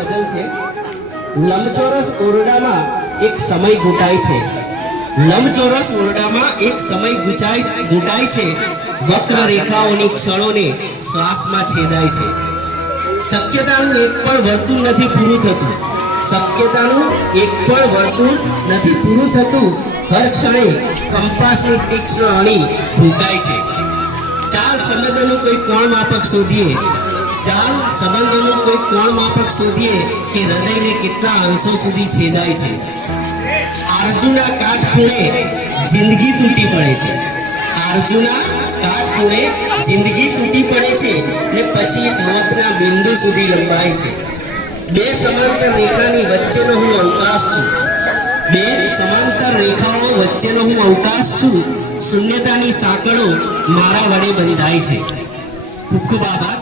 ગઝલ છે। લંબચોરસ ઓરડામાં એક સમય ઘૂંટાય છે, લંબચોરસ ઓરડામાં એક સમય ઘૂંટાય છે, વક્ર રેખાઓની ક્ષણોને શ્વાસમાં છેદાય છે। શક્યતાનું એક પણ વર્તુળ નથી પૂરું થતું, શક્યતાનું એક પણ વર્તુળ નથી પૂરું થતું, હર ક્ષણે કંપાસની તીક્ષ્ણ અણી ફૂંકાય છે। ચાલ સંબંધોનું કોઈ કોણ માપક શોધીએ, ચાલ સંબંધોનું કોઈ કોણ માપક શોધીએ કે હૃદયને કેટલા અંશો સુધી છેદાય છે। આરજુના કાટખૂણે જિંદગી તૂટી પડે છે, આરજુના કાટખૂણે જિંદગી તૂટી પડે છે ને પછી મોતના બિંદુ સુધી લંબાય છે। બે સમાંતર રેખાની વચ્ચેનો હું અવકાશ છું, બે સમાંતર રેખાઓ વચ્ચેનો હું અવકાશ છું, શૂન્યતાની સાંકળો મારા વડે બંધાય છે। ખૂબ ખૂબ આભાર।